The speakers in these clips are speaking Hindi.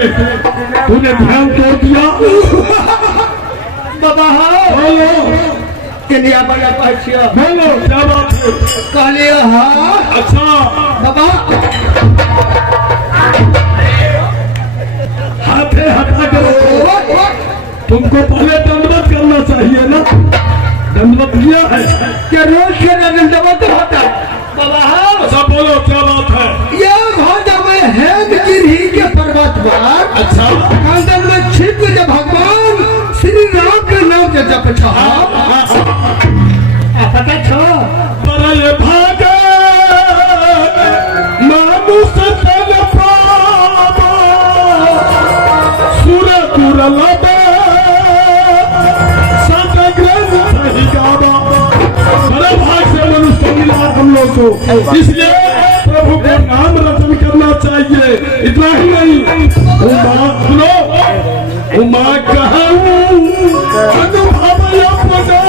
से तूने ध्यान क्यों दिया? बाबा बोलो कन्या बड़ा पाछिया बोलो क्या बात है? कहले हाँ अच्छा बाबा हाथे हटा करो। तुमको पहले दंडवत करना चाहिए ना, दंडवत लिया है क्या रोज के दंडवत होता बाबा अच्छा बोलो क्या बात है? ये भाजा में हेमगिरी के पर्वत पर अच्छा कांदन में छिप जब भगवान श्री राम के नाम के जप छा पता छो परल भागे मानुष तन पावा सुर दुर्लभ संत ग्रंथ सही गावा। बड़े भाग से मनुष्य मिला हम लोग को, इसलिए प्रभु को नाम रचन करना चाहिए। इतना ही नहीं, उमा सुनो, उमा कहूँ अनुभव अपना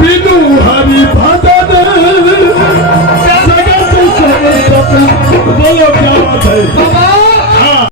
बिनु हरि भजन जगत सब। बोलो क्या बात है? बाबा